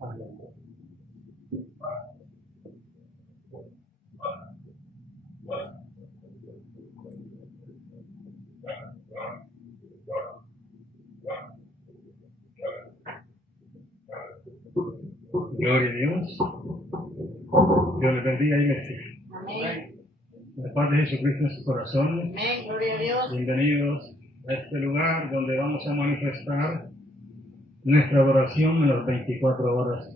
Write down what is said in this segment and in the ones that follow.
Gloria a Dios. Dios les bendiga, iglesia. Amén. De parte de Jesucristo en sus corazones. Amén. Gloria a Dios. Bienvenidos a este lugar donde vamos a manifestar nuestra adoración en las 24 horas.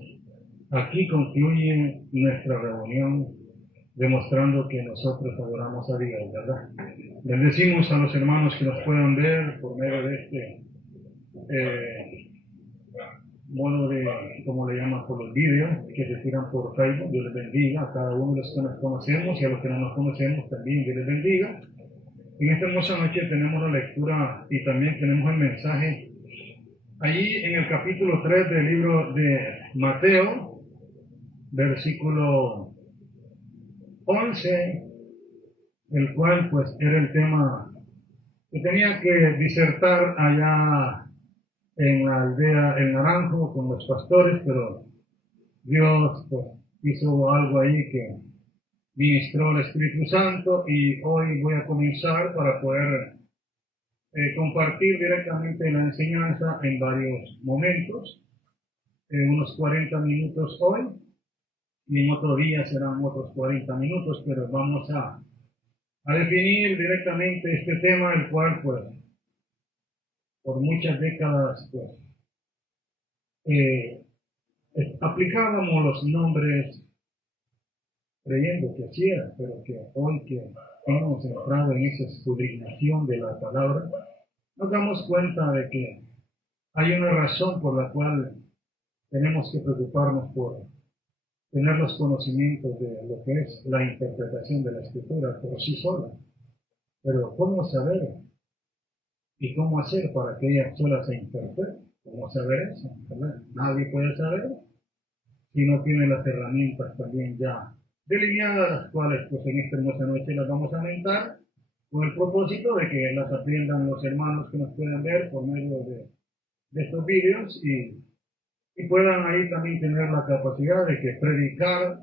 Aquí concluye nuestra reunión, demostrando que nosotros adoramos a Dios, ¿verdad? Bendecimos a los hermanos que nos puedan ver por medio de este modo de, como le llaman, por los vídeos que se tiran por Facebook. Dios les bendiga a cada uno de los que nos conocemos y a los que no nos conocemos también. Dios les bendiga. En esta hermosa noche tenemos la lectura y también tenemos el mensaje allí en el capítulo 3 del libro de Mateo, versículo 11, el cual pues era el tema que tenía que disertar allá en la aldea El Naranjo con los pastores, pero Dios pues hizo algo ahí que ministró el Espíritu Santo, y hoy voy a comenzar para poder compartir directamente la enseñanza en varios momentos, unos 40 minutos hoy, y en otro día serán otros 40 minutos, pero vamos a definir directamente este tema, el cual pues por muchas décadas pues aplicábamos los nombres creyendo que así era, pero que hoy que hemos entrado en esa escudriñación de la palabra, nos damos cuenta de que hay una razón por la cual tenemos que preocuparnos por tener los conocimientos de lo que es la interpretación de la Escritura por sí sola. Pero ¿cómo saber y cómo hacer para que ella sola se interprete? ¿Cómo saber eso? ¿Verdad? Nadie puede saber si no tiene las herramientas también ya delineadas, las cuales pues en esta hermosa noche las vamos a aumentar con el propósito de que las aprendan los hermanos que nos puedan ver por medio de estos vídeos, y puedan ahí también tener la capacidad de que predicar,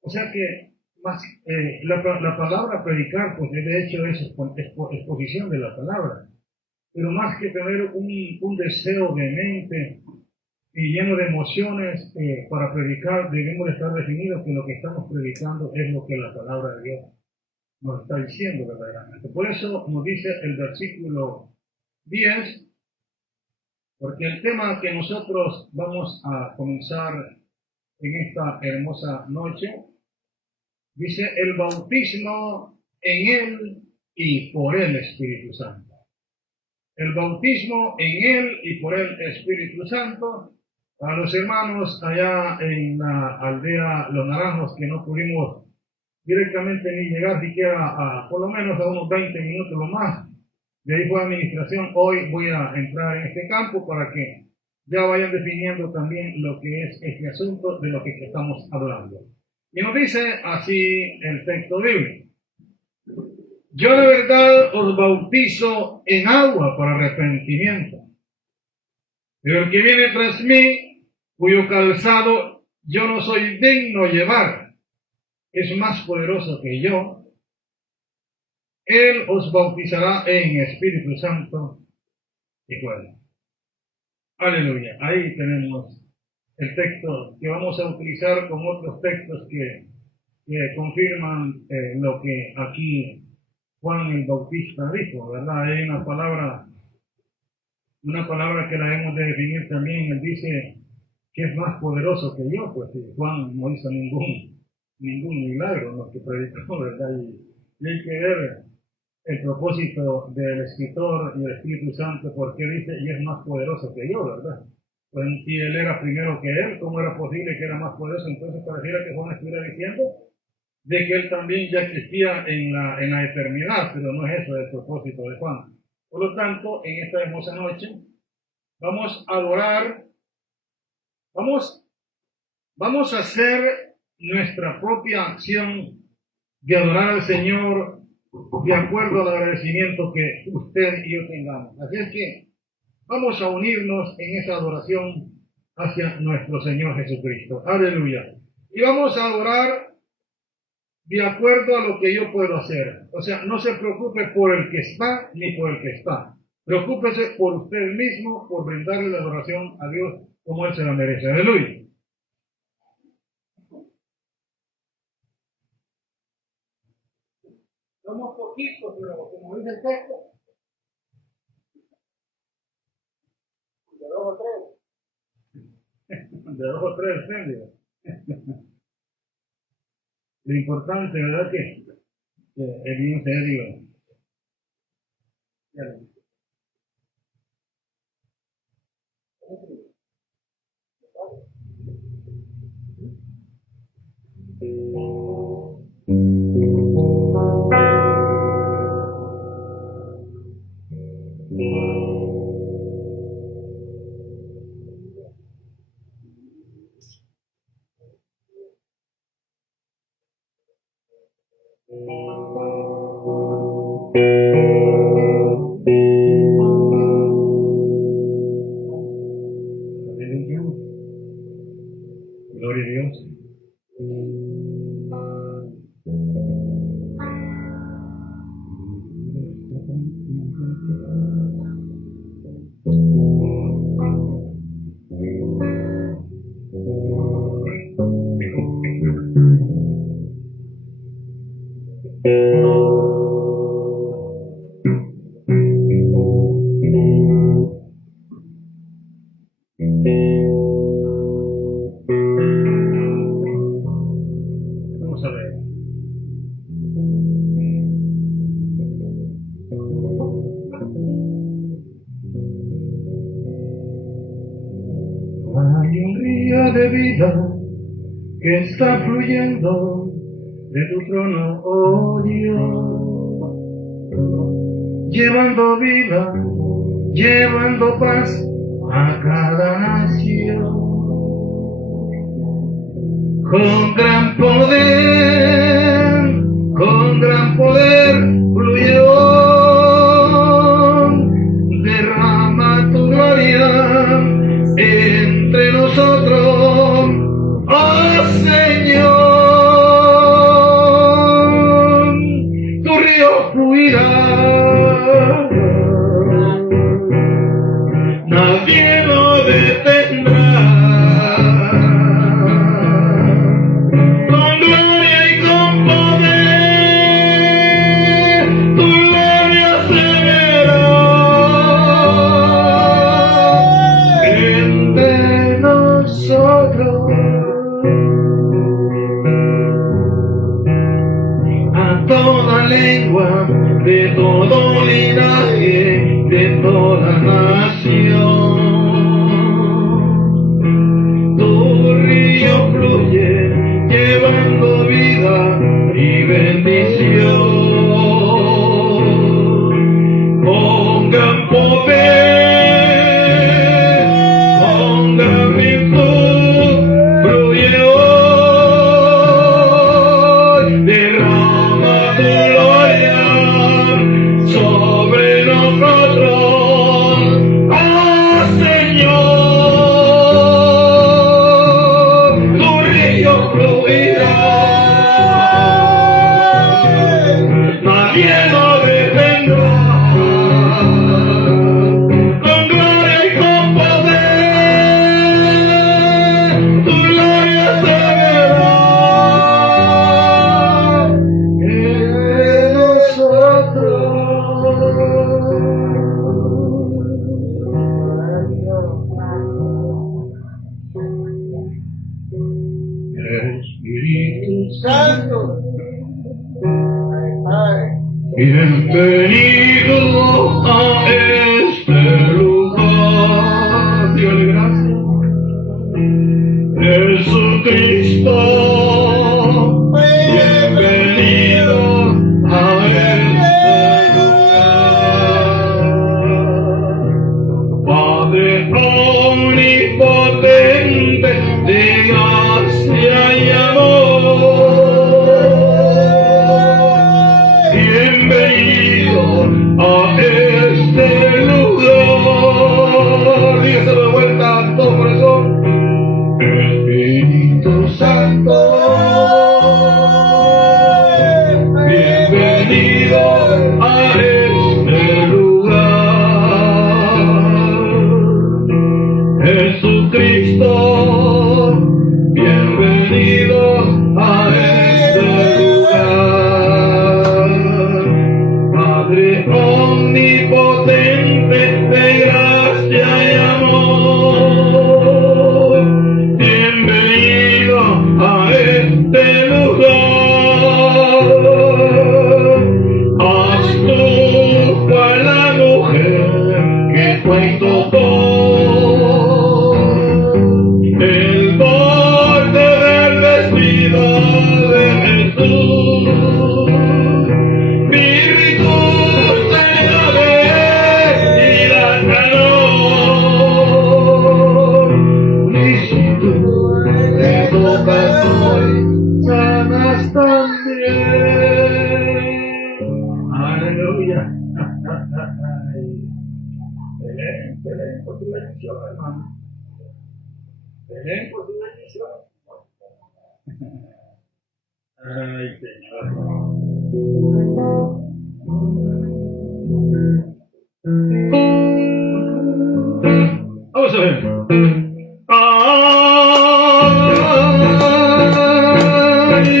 o sea que más la palabra predicar pues de hecho es exposición de la palabra, pero más que tener un deseo vehemente y lleno de emociones para predicar, debemos estar definidos que lo que estamos predicando es lo que la palabra de Dios nos está diciendo verdaderamente. Por eso nos dice el versículo 10, porque el tema que nosotros vamos a comenzar en esta hermosa noche dice el bautismo en él y por el Espíritu Santo. El bautismo en él y por el Espíritu Santo. A los hermanos allá en la aldea Los Naranjos que no pudimos directamente ni llegar siquiera a por lo menos a unos 20 minutos o más de ahí fue administración, hoy voy a entrar en este campo para que ya vayan definiendo también lo que es este asunto de lo que estamos hablando. Y nos dice así el texto bíblico: yo de verdad os bautizo en agua para arrepentimiento, pero el que viene tras mí, cuyo calzado yo no soy digno llevar, es más poderoso que yo. Él os bautizará en Espíritu Santo y fuego. Aleluya. Ahí tenemos el texto que vamos a utilizar con otros textos que confirman lo que aquí Juan el Bautista dijo, ¿verdad? Hay una palabra que la hemos de definir también. Él dice que es más poderoso que yo, pues Juan no hizo ningún milagro en lo que predicó, ¿verdad? Y hay que ver el propósito del escritor y el Espíritu Santo, porque dice, y es más poderoso que yo, ¿verdad? Pues si él era primero que él, ¿cómo era posible que era más poderoso? Entonces pareciera que Juan estuviera diciendo de que él también ya existía en la eternidad, pero no es eso el propósito de Juan. Por lo tanto, en esta hermosa noche, vamos a adorar, vamos a hacer nuestra propia acción de adorar al Señor de acuerdo al agradecimiento que usted y yo tengamos. Así es que vamos a unirnos en esa adoración hacia nuestro Señor Jesucristo. Aleluya. Y vamos a orar de acuerdo a lo que yo puedo hacer. O sea, no se preocupe por el que está ni por el que está. Preocúpese por usted mismo, por brindarle la adoración a Dios como Él se la merece. Aleluya. Somos poquitos, pero como dice el texto, de 2 o 3. De 2 o 3, ¿entendido? Lo importante, ¿verdad? Que es bien serio. Gloria a Dios. Vamos a ver. Hay un río de vida que está fluyendo de tu trono, oh Dios, llevando vida, llevando paz a cada nación. Con gran poder fluyó, derrama tu gloria entre nosotros, oh Señor, tu río fluirá, nadie lo detendrá. Lengua, de todo linaje, de toda nación. Tu río fluye, llevando vida y bendición. Con gran poder, con gran virtud, fluye hoy, derrama tu gloria sobre nosotros, oh Señor, tu río fluirá, nadie lo detendrá, con gloria y con poder, tu gloria se verá. Espíritu Santo, bienvenido a este lugar. Dios gracias. Jesucristo, bienvenido a este lugar. Padre omnipotente, de gracia y amor, bienvenido a este lugar. Dígaselo de vuelta a todo corazón. Santo. Bienvenido a este lugar, Jesucristo. Bienvenido a este lugar, Padre omnipotente de gracia y amor. Bienvenido a este lugar. Haz tú cual la mujer que fue y tocó el borde del vestido de Jesús. Mi virtud se la ve y la calor. Y si tú le tocas hoy, sanas también. Aleluya. Belén por tu bendición, hermano. Belén por tu bendición. Ay, Señor. Vamos a ver. Ay,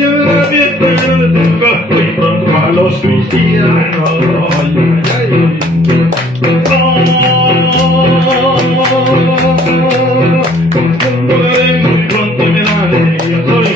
la fiesta de a los cristianos. Ay, muy pronto me daré, yo soy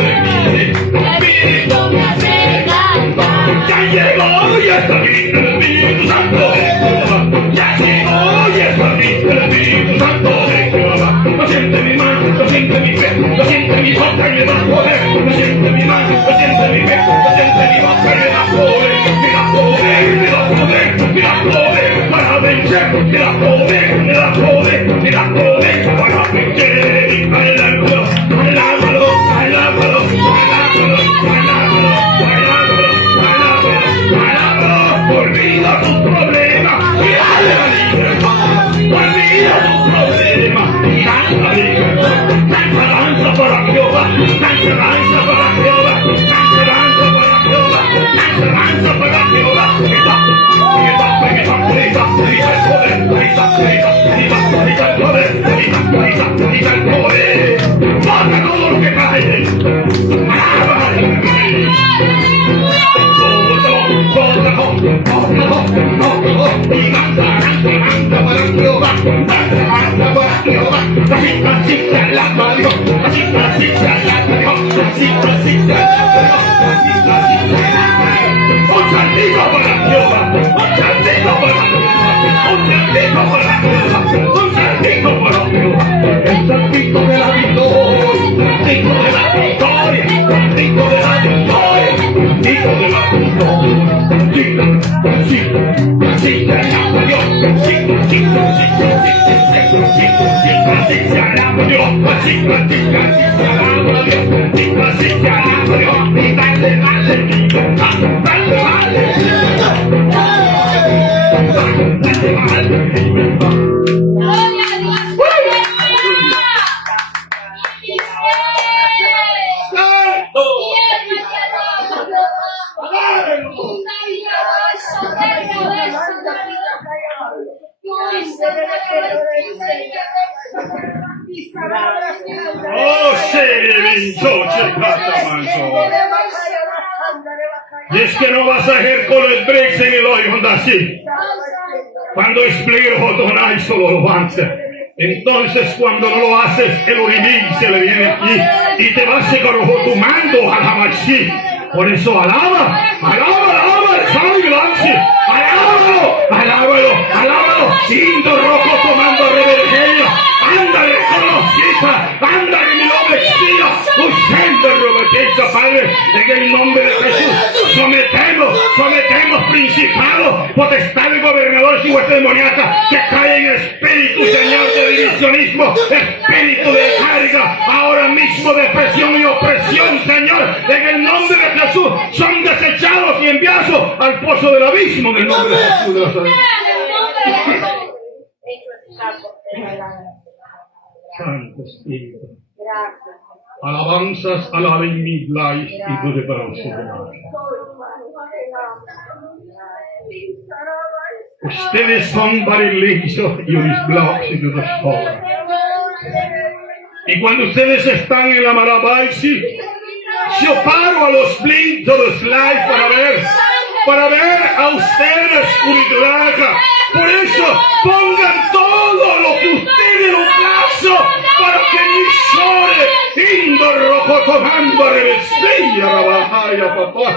Espíritu me hace cantar. Ya llegó y está aquí el Espíritu Santo de Jehová. Ya llegó y está aquí el Espíritu Santo de Jehová. Lo siente mi mano, lo siente mi pie, lo siente mi boca y me da poder. Lo siente mi mano, lo siente mi pie, lo siente mi boca y me da poder. Me da poder, me da poder, me da poder para vencer. Me da poder, me da poder, me da poder para vencer. Alábalo, alábalo, alábalo, alábalo, alábalo, alábalo, alábalo, alábalo. Olvida tus problemas y dale la libertad. Olvida tus problemas y dale la libertad. Danza, danza para Jehová, danza, danza para Jehová, danza, danza para Jehová, danza, danza para Jehová. Mata todo lo que cae. Alaba. El saltito de la victoria, saltito de la victoria, saltito de la victoria, saltito de la victoria. Así se alaba Dios, así se alaba Dios, así se alaba Dios, así se alaba Dios, y dale, dale, dale, oh, y es que no vas a hacer con el breaks en el hoyo, onda así. Cuando explico Jotonai solo lo hace. Entonces cuando no lo haces, el orimil se le viene aquí y te vas a seguir tu mando a la machi. Por eso alaba, alaba, alaba, alábalo, alábalo, alábalo, Indo rojo tomando revergeño, ándale conocida, ándale mi nombre exía, usando roboteca, Padre, en el nombre de Jesús, sometemos principados, potestades, gobernadores y huestes demoníacas, que caen en espíritu, Señor, de divisionismo, espíritu de carga, ahora mismo de presión y opresión, Señor, en el nombre de Jesús, son desechados y enviados al pozo del abismo, en el nombre de Jesús de Nazaret. Santo Espíritu. Alabanzas alaben mi life y tu reparación. Ustedes son barilentos y unos blocks y unos pobres. Y cuando ustedes están en la Marabaisi, yo paro a los blinks o los live para ver a ustedes Uridlaga. Por eso pongan todo lo que ustedes lo plazo para que ni llore. Indo rojo tomando revesilla la bajaya, papá.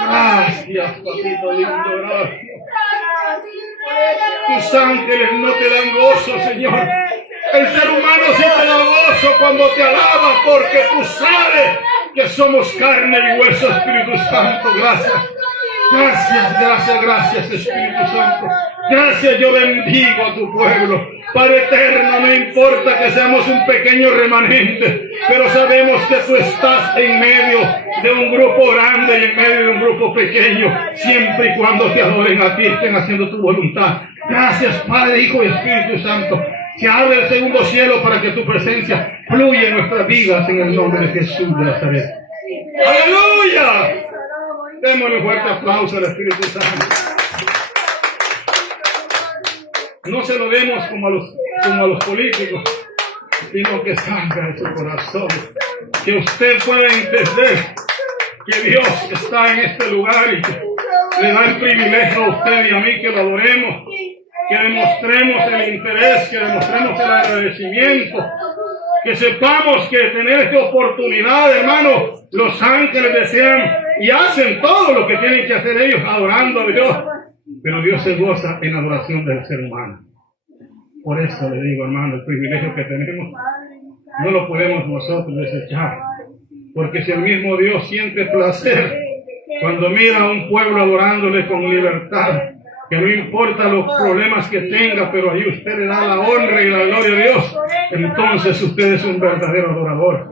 Gracias, papito lindo, gracias. Tus ángeles no te dan gozo, Señor. El ser humano sí te da gozo cuando te alaba, porque tú sabes que somos carne y hueso, Espíritu Santo. Gracias. Gracias, gracias, gracias, Espíritu Santo. Gracias, yo bendigo a tu pueblo. Padre eterno, no importa que seamos un pequeño remanente, pero sabemos que tú estás en medio de un grupo grande y en medio de un grupo pequeño, siempre y cuando te adoren a ti, estén haciendo tu voluntad. Gracias, Padre, Hijo y Espíritu Santo. Se abre el segundo cielo para que tu presencia fluya en nuestras vidas en el nombre de Jesús de Nazaret. ¡Aleluya! Démosle un fuerte aplauso al Espíritu Santo. No se lo demos como a los políticos, sino que salga de su corazón. Que usted pueda entender que Dios está en este lugar y que le da el privilegio a usted y a mí que lo adoremos, que demostremos el interés, que demostremos el agradecimiento Que sepamos que tener esta oportunidad, hermano, los ángeles desean y hacen todo lo que tienen que hacer ellos adorando a Dios. Pero Dios se goza en la adoración del ser humano. Por eso le digo, hermano, el privilegio que tenemos no lo podemos nosotros desechar. Porque si el mismo Dios siente placer cuando mira a un pueblo adorándole con libertad, que no importa los problemas que tenga, pero ahí usted le da la honra y la gloria a Dios, entonces usted es un verdadero adorador,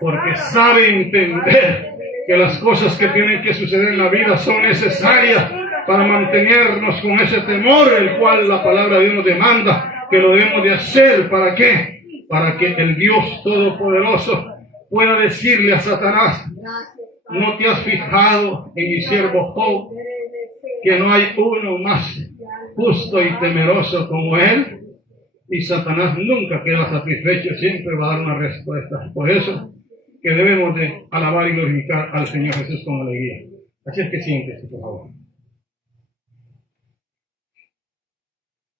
porque sabe entender que las cosas que tienen que suceder en la vida son necesarias para mantenernos con ese temor, el cual la palabra de Dios nos demanda que lo debemos de hacer. ¿Para qué? Para que el Dios Todopoderoso pueda decirle a Satanás: ¿no te has fijado en mi siervo Job, que no hay uno más justo y temeroso como él? Y Satanás nunca queda satisfecho, siempre va a dar una respuesta. Por eso que debemos de alabar y glorificar al Señor Jesús con alegría. Así es que siéntese, por favor.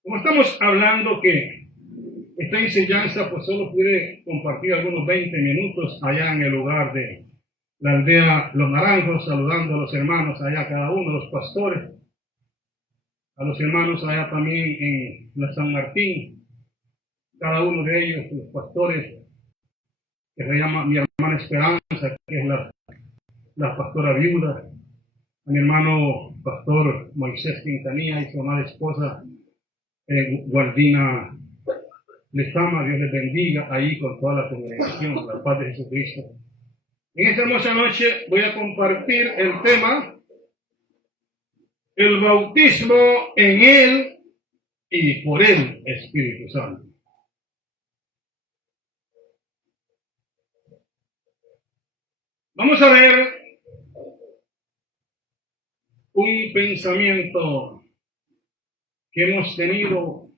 Como estamos hablando que esta enseñanza, pues solo pude compartir algunos 20 minutos allá en el lugar de la aldea Los Naranjos, saludando a los hermanos allá, cada uno, los pastores, a los hermanos allá también en la San Martín, cada uno de ellos, los pastores, que se llama mi hermana Esperanza, que es la pastora viuda, a mi hermano pastor Moisés Quintanilla y su amada esposa Guardina Lezama, Dios les bendiga ahí con toda la congregación, la paz de Jesucristo. En esta hermosa noche voy a compartir el tema: el bautismo en Él y por el Espíritu Santo. Vamos a ver un pensamiento que hemos tenido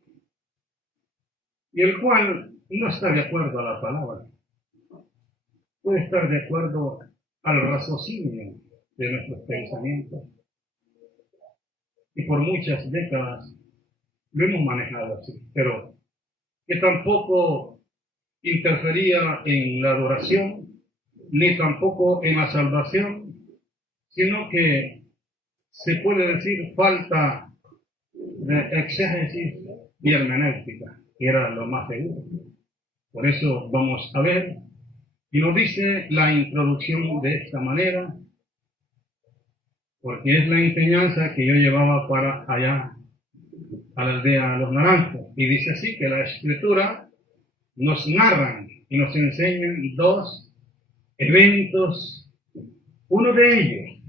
y el cual no está de acuerdo a la palabra. Puede estar de acuerdo al raciocinio de nuestros pensamientos. Y por muchas décadas lo hemos manejado así, pero que tampoco interfería en la adoración, ni tampoco en la salvación, sino que se puede decir falta de exégesis y hermenéutica, que era lo más seguro. Por eso vamos a ver, y nos dice la introducción de esta manera, porque es la enseñanza que yo llevaba para allá, a la aldea Los Naranjos, y dice así, que la Escritura nos narran y nos enseñan dos eventos. Uno de ellos,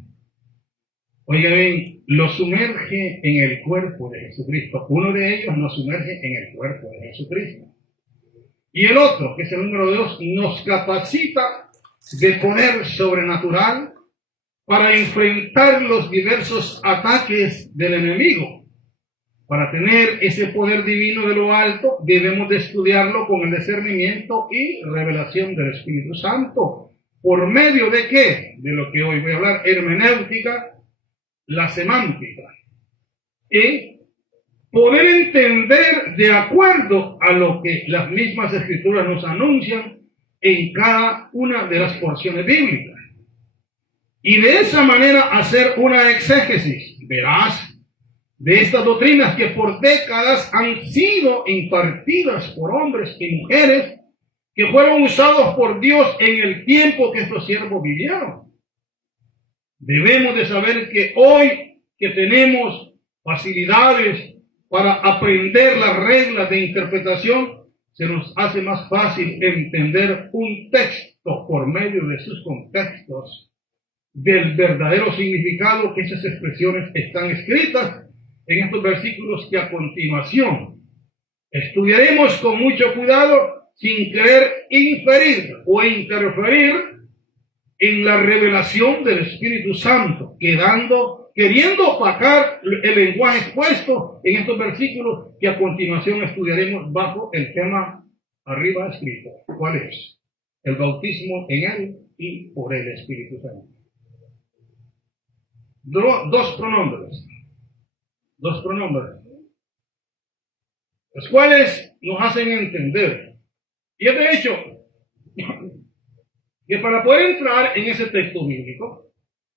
oiga bien, lo sumerge en el cuerpo de Jesucristo. Uno de ellos nos sumerge en el cuerpo de Jesucristo. Y el otro, que es el número 2, nos capacita de poder sobrenatural para enfrentar los diversos ataques del enemigo. Para tener ese poder divino de lo alto, debemos de estudiarlo con el discernimiento y revelación del Espíritu Santo. ¿Por medio de qué? De lo que hoy voy a hablar, hermenéutica, la semántica. Y poder entender de acuerdo a lo que las mismas Escrituras nos anuncian en cada una de las porciones bíblicas. Y de esa manera hacer una exégesis veraz de estas doctrinas que por décadas han sido impartidas por hombres y mujeres que fueron usados por Dios en el tiempo que estos siervos vivieron. Debemos de saber que hoy que tenemos facilidades para aprender las reglas de interpretación, se nos hace más fácil entender un texto por medio de sus contextos, del verdadero significado que esas expresiones están escritas en estos versículos que a continuación estudiaremos con mucho cuidado, sin querer inferir o interferir en la revelación del Espíritu Santo, queriendo opacar el lenguaje expuesto en estos versículos que a continuación estudiaremos bajo el tema arriba escrito. ¿Cuál es? El bautismo en Él y por el Espíritu Santo. Dos pronombres, los cuales nos hacen entender. Y de hecho, que para poder entrar en ese texto bíblico,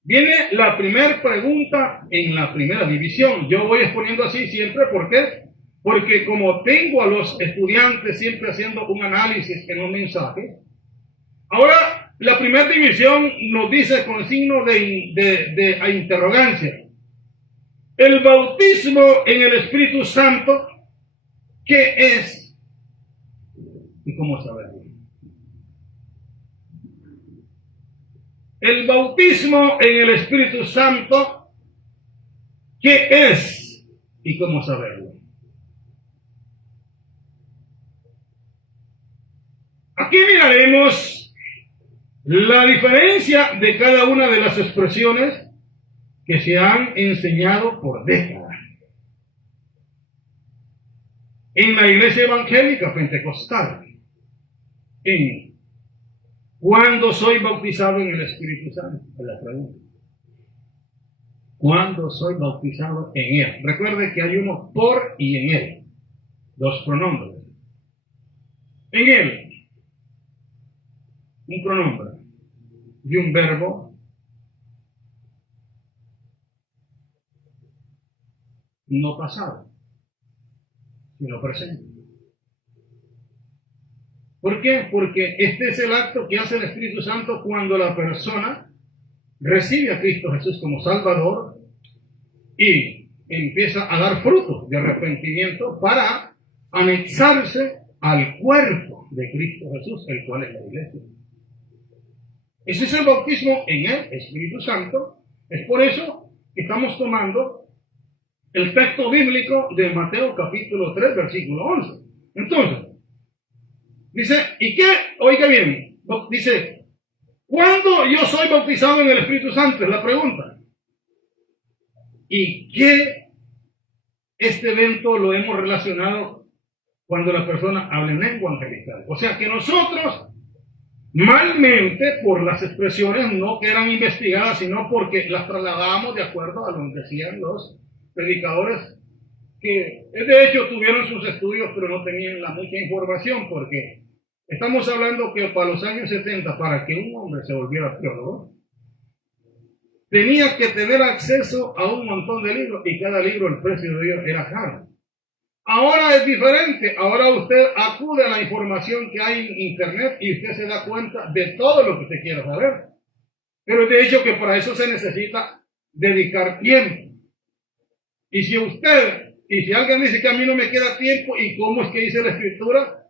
viene la primera pregunta en la primera división. Yo voy exponiendo así siempre, ¿por qué? Porque como tengo a los estudiantes siempre haciendo un análisis en un mensaje, ahora la primera división nos dice con signo de interrogancia. El bautismo en el Espíritu Santo, ¿qué es? ¿Y cómo saberlo? El bautismo en el Espíritu Santo, ¿qué es? ¿Y cómo saberlo? Aquí miraremos la diferencia de cada una de las expresiones que se han enseñado por décadas en la iglesia evangélica pentecostal. En ¿cuándo soy bautizado en el Espíritu Santo? Es la pregunta. ¿Cuándo soy bautizado en Él? Recuerde que hay uno por y en Él. Dos pronombres. En Él. Un pronombre. Y un verbo. No pasado, sino presente. ¿Por qué? Porque este es el acto que hace el Espíritu Santo cuando la persona recibe a Cristo Jesús como Salvador y empieza a dar fruto de arrepentimiento para anexarse al cuerpo de Cristo Jesús, el cual es la iglesia. Ese es el bautismo en el Espíritu Santo. Es por eso que estamos tomando el texto bíblico de Mateo capítulo 3, versículo 11. Entonces, dice, ¿y qué? Oiga bien, dice, ¿cuándo yo soy bautizado en el Espíritu Santo? Es la pregunta. ¿Y qué? Este evento lo hemos relacionado cuando la persona habla en lengua angelical. O sea que nosotros, malmente, por las expresiones no que eran investigadas, sino porque las trasladábamos de acuerdo a lo que decían los predicadores, que de hecho tuvieron sus estudios, pero no tenían la mucha información, porque estamos hablando que para los años 70, para que un hombre se volviera teólogo, tenía que tener acceso a un montón de libros, y cada libro, el precio de ellos era caro. Ahora es diferente. Ahora usted acude a la información que hay en internet y usted se da cuenta de todo lo que usted quiera saber. Pero de hecho que para eso se necesita dedicar tiempo. Y si alguien dice que a mí no me queda tiempo, ¿y cómo es que dice la Escritura?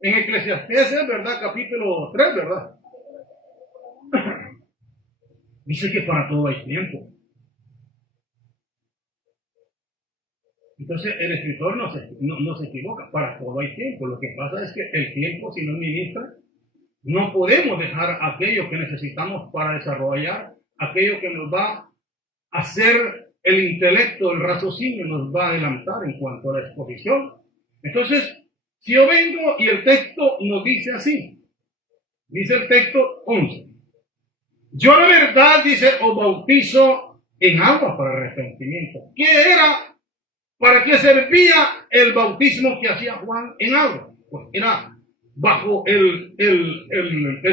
En Eclesiastés, ¿verdad? Capítulo 3, ¿verdad? Dice que para todo hay tiempo. Entonces el escritor no se equivoca, para todo hay tiempo. Lo que pasa es que el tiempo, si no ministra, no podemos dejar aquello que necesitamos para desarrollar, aquello que nos va a hacer el intelecto, el raciocinio, nos va a adelantar en cuanto a la exposición. Entonces, si yo vengo y el texto nos dice así, dice el texto 11, yo la verdad, dice, os bautizo en agua para arrepentimiento. ¿Qué era? ¿Para qué servía el bautismo que hacía Juan en agua? Pues era bajo el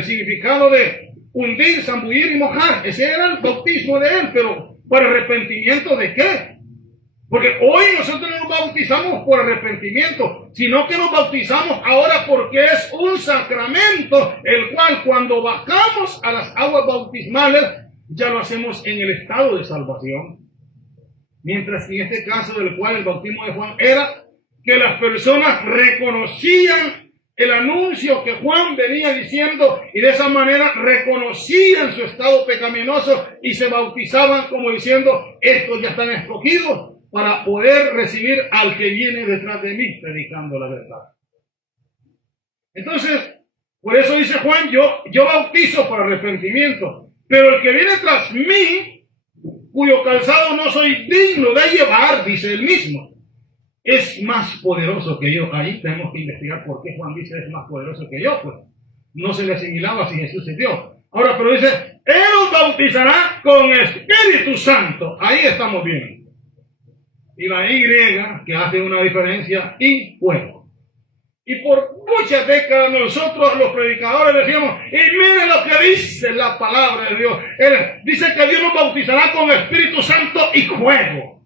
significado de hundir, zambullir y mojar. Ese era el bautismo de él, pero ¿para arrepentimiento de qué? Porque hoy nosotros no nos bautizamos por arrepentimiento, sino que nos bautizamos ahora porque es un sacramento, el cual cuando bajamos a las aguas bautismales, ya lo hacemos en el estado de salvación. Mientras que en este caso del cual el bautismo de Juan era que las personas reconocían el anuncio que Juan venía diciendo y de esa manera reconocían su estado pecaminoso y se bautizaban como diciendo, estos ya están escogidos para poder recibir al que viene detrás de mí predicando la verdad. Entonces, por eso dice Juan, yo bautizo para arrepentimiento, pero el que viene tras mí, cuyo calzado no soy digno de llevar, dice él mismo, es más poderoso que yo. Ahí tenemos que investigar por qué Juan dice es más poderoso que yo, pues no se le asimilaba si Jesús es Dios. Ahora, pero dice, él os bautizará con Espíritu Santo. Ahí estamos bien. Y la Y que hace una diferencia, y fuego. Y por muchas décadas nosotros los predicadores decíamos, y miren lo que dice la palabra de Dios. Él dice que Dios nos bautizará con Espíritu Santo y fuego.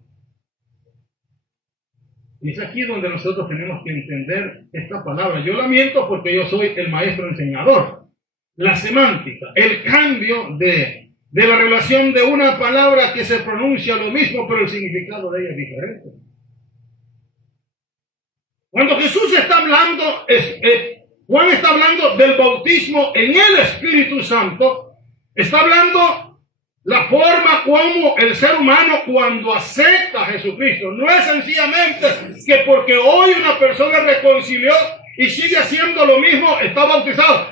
Y es aquí donde nosotros tenemos que entender esta palabra. Yo la miento porque yo soy el maestro enseñador. La semántica, el cambio de la relación de una palabra que se pronuncia lo mismo, pero el significado de ella es diferente. Cuando Jesús está hablando, Juan está hablando del bautismo en el Espíritu Santo, está hablando la forma como el ser humano cuando acepta a Jesucristo. No es sencillamente que porque hoy una persona reconcilió y sigue haciendo lo mismo, está bautizado.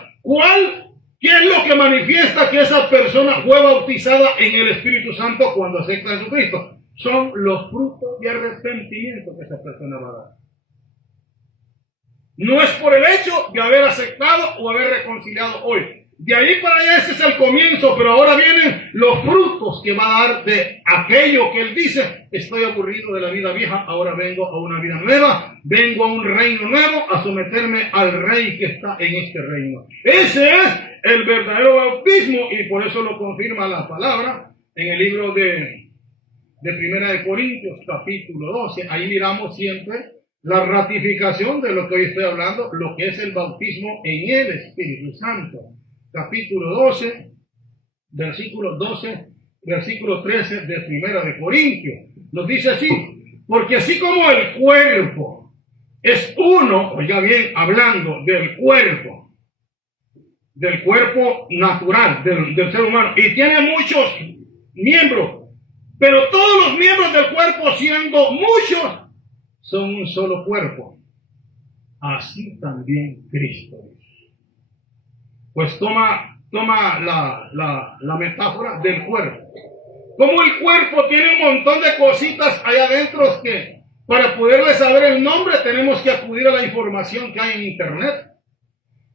¿Qué es lo que manifiesta que esa persona fue bautizada en el Espíritu Santo cuando acepta a Jesucristo? Son los frutos de arrepentimiento que esa persona va a dar. No es por el hecho de haber aceptado o haber reconciliado hoy. De ahí para allá ese es el comienzo, pero ahora vienen los frutos que va a dar de aquello que él dice: estoy aburrido de la vida vieja, ahora vengo a una vida nueva, vengo a un reino nuevo, a someterme al rey que está en este reino. Ese es el verdadero bautismo, y por eso lo confirma la palabra en el libro de Primera de Corintios, capítulo 12. Ahí miramos siempre la ratificación de lo que hoy estoy hablando, lo que es el bautismo en el Espíritu Santo. Capítulo 12, versículo 13 de Primera de Corintios. Nos dice así: porque así como el cuerpo es uno, oiga bien, hablando del cuerpo natural del ser humano, y tiene muchos miembros, pero todos los miembros del cuerpo, siendo muchos, son un solo cuerpo, así también Cristo. Pues toma la metáfora del cuerpo. Como el cuerpo tiene un montón de cositas allá adentro que para poderle saber el nombre tenemos que acudir a la información que hay en internet.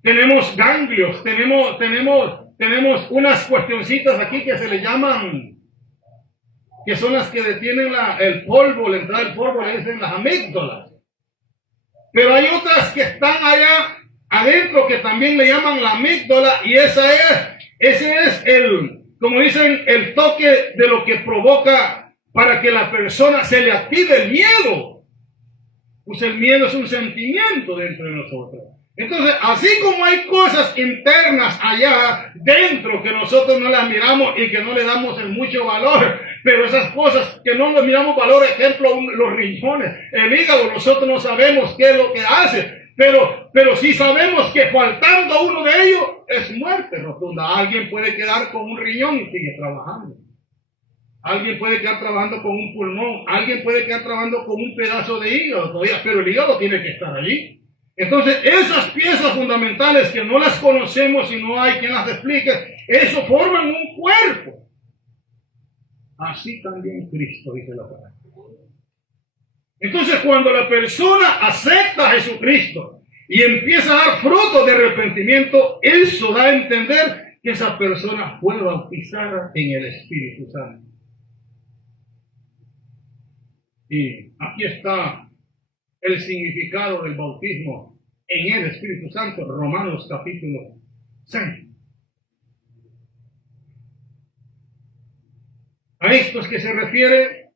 Tenemos ganglios, tenemos unas cuestioncitas aquí que se le llaman, que son las que detienen el polvo, la entrada del polvo, le dicen las amígdalas. Pero hay otras que están allá adentro que también le llaman la amígdala, y ese es como dicen, el toque de lo que provoca para que la persona se le active el miedo. Pues el miedo es un sentimiento dentro de nosotros. Entonces, así como hay cosas internas allá dentro que nosotros no las miramos y que no le damos el mucho valor, pero esas cosas que no les miramos valor, ejemplo, los riñones, el hígado, nosotros no sabemos qué es lo que hace, pero sí sabemos que faltando uno de ellos es muerte rotunda. Alguien puede quedar con un riñón y sigue trabajando. Alguien puede quedar trabajando con un pulmón. Alguien puede quedar trabajando con un pedazo de hígado todavía, pero el hígado tiene que estar allí. Entonces, esas piezas fundamentales que no las conocemos y no hay quien las explique, eso forman un cuerpo. Así también Cristo, dice la palabra. Entonces, cuando la persona acepta a Jesucristo y empieza a dar fruto de arrepentimiento, eso da a entender que esa persona fue bautizada en el Espíritu Santo. Y aquí está el significado del bautismo en el Espíritu Santo, Romanos capítulo 6. A esto es que se refiere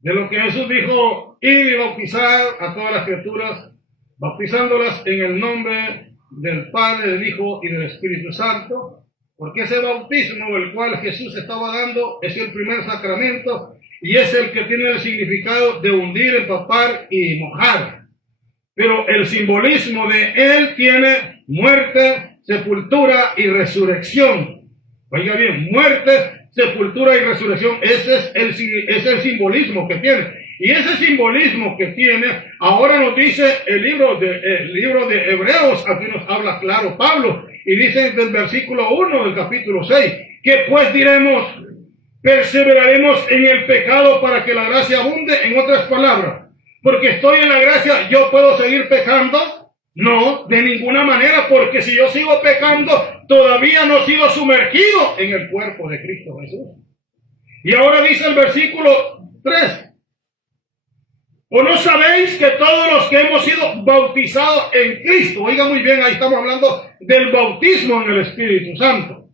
de lo que Jesús dijo: ir y bautizar a todas las criaturas, bautizándolas en el nombre del Padre, del Hijo y del Espíritu Santo, porque ese bautismo el cual Jesús estaba dando es el primer sacramento y es el que tiene el significado de hundir, empapar y mojar. Pero el simbolismo de él tiene muerte, sepultura y resurrección. Oiga bien, muerte, sepultura y resurrección, ese es el simbolismo que tiene. Y ese simbolismo que tiene, ahora nos dice el libro de Hebreos, aquí nos habla claro Pablo, y dice del versículo 1 del capítulo 6, que pues diremos, perseveraremos en el pecado para que la gracia abunde. En otras palabras, porque estoy en la gracia, ¿yo puedo seguir pecando? No, de ninguna manera, porque si yo sigo pecando, todavía no he sido sumergido en el cuerpo de Cristo Jesús. Y ahora dice el versículo 3, ¿O no sabéis que todos los que hemos sido bautizados en Cristo, oiga muy bien, ahí estamos hablando del bautismo en el Espíritu Santo,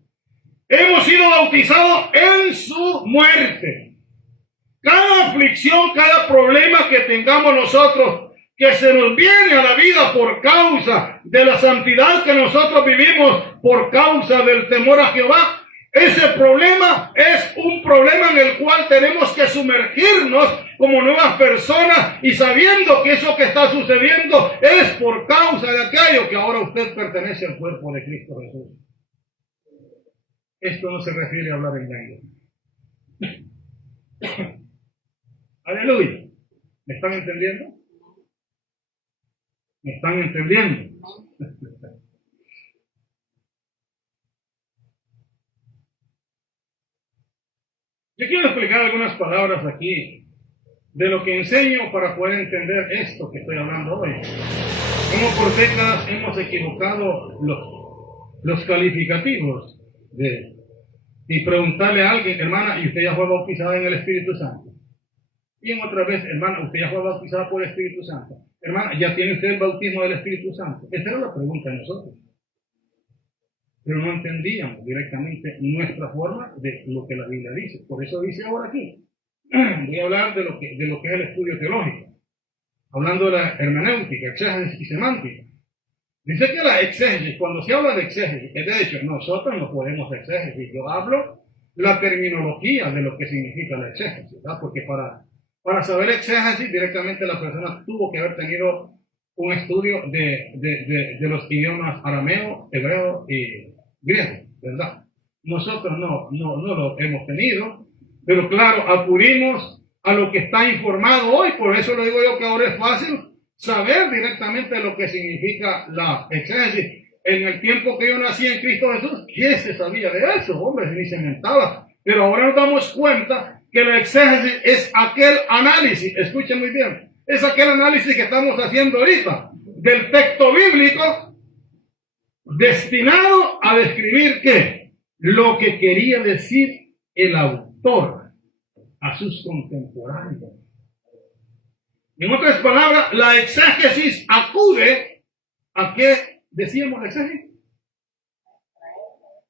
hemos sido bautizados en su muerte? Cada aflicción, cada problema que tengamos nosotros, que se nos viene a la vida por causa de la santidad que nosotros vivimos, por causa del temor a Jehová, ese problema es un problema en el cual tenemos que sumergirnos como nuevas personas y sabiendo que eso que está sucediendo es por causa de aquello que ahora usted pertenece al cuerpo de Cristo Jesús. Esto no se refiere a hablar engaño. Aleluya. ¿Me están entendiendo? ¿Me están entendiendo? Yo quiero explicar algunas palabras aquí de lo que enseño para poder entender esto que estoy hablando hoy. Como por décadas hemos equivocado los calificativos y preguntarle a alguien, hermana, ¿y usted ya fue bautizada en el Espíritu Santo? Y en otra vez, hermana, ¿usted ya fue bautizada por el Espíritu Santo? Hermana, ¿ya tiene usted el bautismo del Espíritu Santo? Esa era la pregunta de nosotros. Pero no entendíamos directamente nuestra forma de lo que la Biblia dice. Por eso dice ahora aquí, voy a hablar de lo que es el estudio teológico, hablando de la hermenéutica, exégesis y semántica. Dice que la exégesis, cuando se habla de exégesis, de hecho, nosotros no podemos exégesis. Yo hablo la terminología de lo que significa la exégesis, ¿verdad? Porque para saber exégesis, directamente la persona tuvo que haber tenido un estudio de los idiomas arameo, hebreo y griego, ¿verdad? Nosotros no lo hemos tenido, pero claro, acudimos a lo que está informado hoy. Por eso le digo yo que ahora es fácil saber directamente lo que significa la exégesis. En el tiempo que yo nací en Cristo Jesús, ¿qué se sabía de eso? Hombre, ni se inventaba. Pero ahora nos damos cuenta que la exégesis es aquel análisis, escuchen muy bien, es aquel análisis que estamos haciendo ahorita del texto bíblico destinado a describir ¿qué? Lo que quería decir el autor a sus contemporáneos. En otras palabras, la exégesis acude a ¿qué decíamos la exégesis?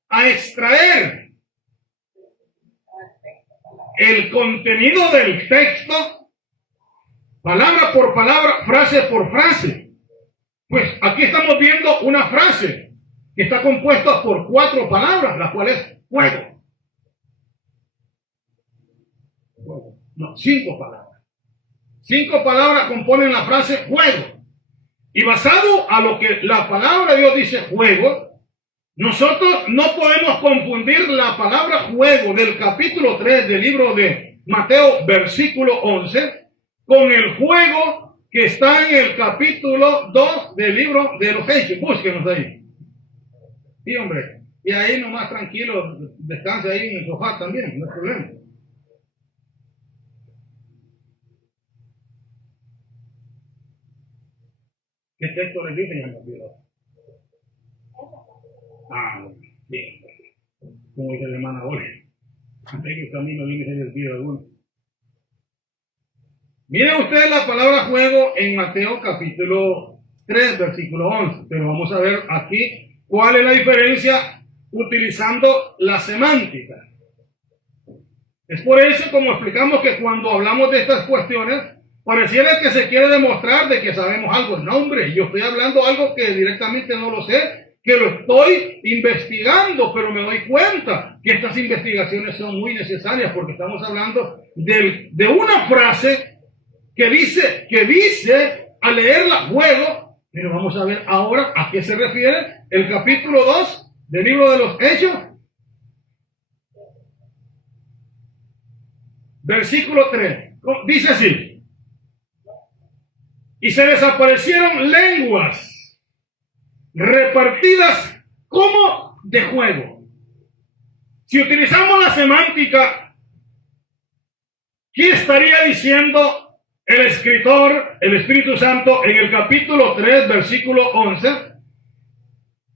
A extraer el contenido del texto, palabra por palabra, frase por frase. Pues aquí estamos viendo una frase que está compuesta por 4 palabras, la cual es fuego. No, 5 palabras. 5 palabras componen la frase fuego. Y basado a lo que la palabra de Dios dice fuego, nosotros no podemos confundir la palabra fuego del capítulo 3 del libro de Mateo, versículo 11, con el fuego que está en el capítulo 2 del libro de los Hechos. Búsquenos ahí. Sí, hombre. Y ahí nomás tranquilo, descansa ahí en el sofá también, no hay problema. ¿Qué texto les dice? Ya me olvidó. Bien. Como dice la hermana Olga. Antes que el camino viene y se desvía de uno. Miren ustedes la palabra fuego en Mateo capítulo 3, versículo 11. Pero vamos a ver aquí cuál es la diferencia utilizando la semántica. Es por eso como explicamos que cuando hablamos de estas cuestiones, pareciera que se quiere demostrar de que sabemos algo. No, hombre, yo estoy hablando algo que directamente no lo sé, que lo estoy investigando, pero me doy cuenta que estas investigaciones son muy necesarias porque estamos hablando de una frase que dice al leerla fuego, pero vamos a ver ahora a qué se refiere el capítulo 2 del libro de los Hechos, versículo 3. Dice así: y se desaparecieron lenguas repartidas como de fuego. Si utilizamos la semántica, ¿qué estaría diciendo el escritor, el Espíritu Santo, en el capítulo 3, versículo 11?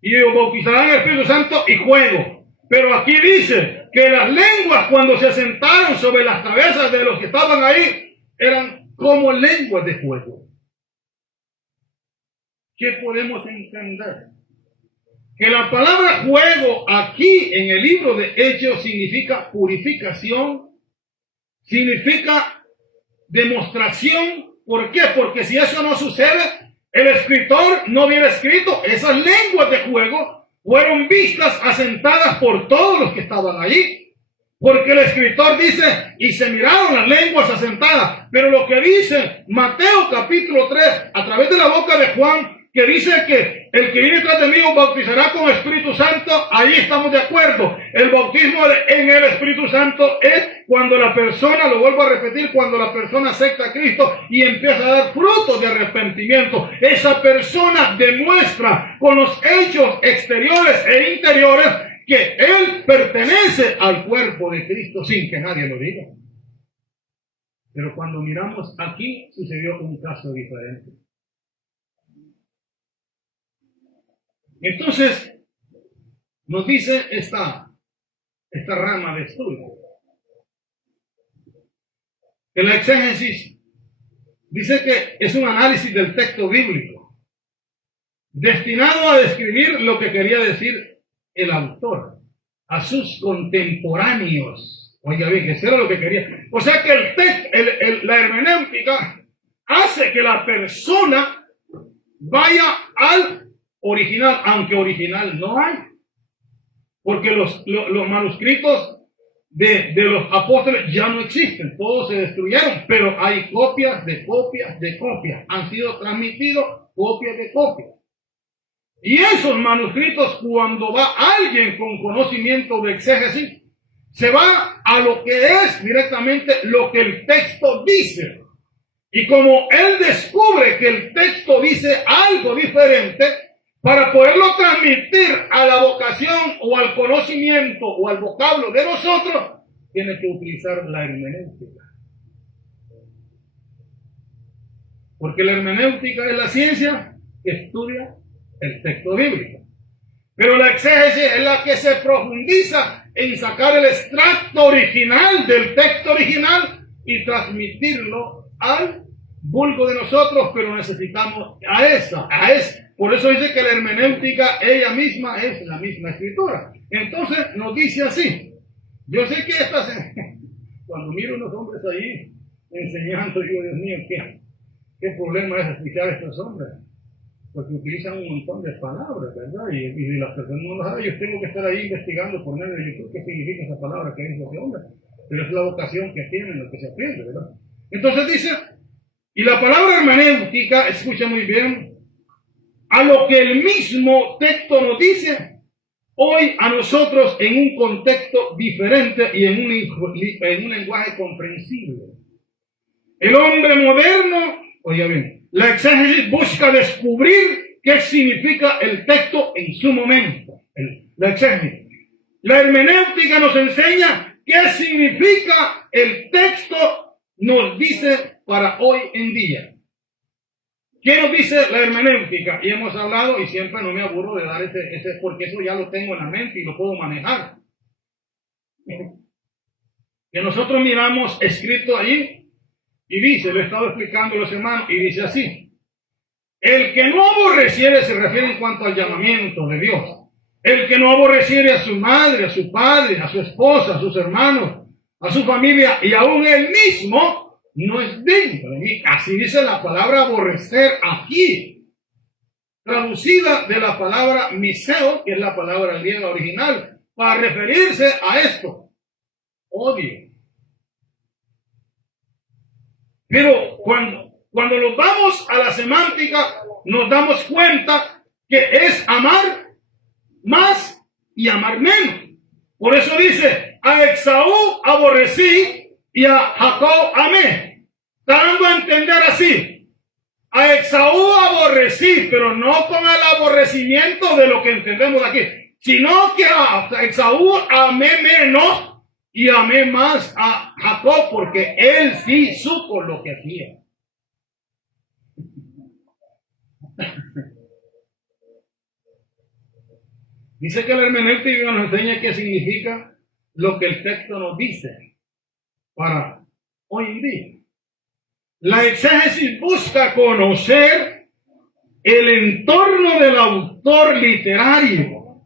Y bautizarán el Espíritu Santo y fuego. Pero aquí dice que las lenguas, cuando se asentaron sobre las cabezas de los que estaban ahí, eran como lenguas de fuego. ¿Qué podemos entender? Que la palabra fuego aquí en el libro de Hechos significa purificación, significa demostración. ¿Por qué? Porque si eso no sucede, el escritor no hubiera escrito. Esas lenguas de fuego fueron vistas, asentadas por todos los que estaban allí. Porque el escritor dice, y se miraron las lenguas asentadas. Pero lo que dice Mateo capítulo 3, a través de la boca de Juan, que dice que el que viene tras de mí os bautizará con Espíritu Santo, ahí estamos de acuerdo. El bautismo en el Espíritu Santo es cuando la persona, lo vuelvo a repetir, cuando la persona acepta a Cristo y empieza a dar frutos de arrepentimiento. Esa persona demuestra con los hechos exteriores e interiores que él pertenece al cuerpo de Cristo sin que nadie lo diga. Pero cuando miramos aquí, sucedió un caso diferente. Entonces, nos dice esta rama de estudio, que la exégesis dice que es un análisis del texto bíblico, destinado a describir lo que quería decir el autor a sus contemporáneos. Oiga bien, eso era lo que quería. O sea que la hermenéutica hace que la persona vaya al original, aunque original no hay, porque los manuscritos de los apóstoles ya no existen, todos se destruyeron, pero hay copias de copias de copias, han sido transmitidos copias de copias. Y esos manuscritos, cuando va alguien con conocimiento de exégesis, se va a lo que es directamente lo que el texto dice. Y como él descubre que el texto dice algo diferente, para poderlo transmitir a la vocación o al conocimiento o al vocablo de nosotros, tiene que utilizar la hermenéutica. Porque la hermenéutica es la ciencia que estudia el texto bíblico. Pero la exégesis es la que se profundiza en sacar el extracto original del texto original y transmitirlo al vulgo de nosotros, pero necesitamos a esa. Por eso dice que la hermenéutica ella misma es la misma escritura. Entonces nos dice así. Yo sé que cuando miro unos hombres ahí enseñando, digo, Dios mío, ¿qué problema es escuchar a estos hombres? Porque utilizan un montón de palabras, ¿verdad? Y las personas no lo saben. Yo tengo que estar ahí investigando por medio de YouTube qué significa esa palabra que dice ese hombre. Pero es la vocación que tienen, lo que se aprende, ¿verdad? Entonces dice, y la palabra hermenéutica, escucha muy bien, a lo que el mismo texto nos dice, hoy a nosotros en un contexto diferente y en un lenguaje comprensible. El hombre moderno, oiga bien, la exégesis busca descubrir qué significa el texto en su momento. La exégesis. La hermenéutica nos enseña qué significa el texto, nos dice para hoy en día. ¿Qué nos dice la hermenéutica? Y hemos hablado, y siempre no me aburro de dar ese porque eso ya lo tengo en la mente y lo puedo manejar. Que nosotros miramos escrito ahí, y dice, lo he estado explicando a los hermanos, y dice así: el que no aborreciere, se refiere en cuanto al llamamiento de Dios, el que no aborreciere a su madre, a su padre, a su esposa, a sus hermanos, a su familia, y aún él mismo, no es digno de mí. Así dice la palabra aborrecer aquí, traducida de la palabra miseo, que es la palabra griega original, para referirse a esto: odio. Pero cuando nos vamos a la semántica, nos damos cuenta que es amar más y amar menos. Por eso dice, a Esaú aborrecí y a Jacob amé. Está dando a entender así: a Esaú aborrecí, pero no con el aborrecimiento de lo que entendemos aquí, sino que a Esaú amé menos y amé más a Jacob, porque él sí supo lo que hacía. Dice que la hermenéutica nos enseña qué significa lo que el texto nos dice para hoy en día. La exégesis busca conocer el entorno del autor literario,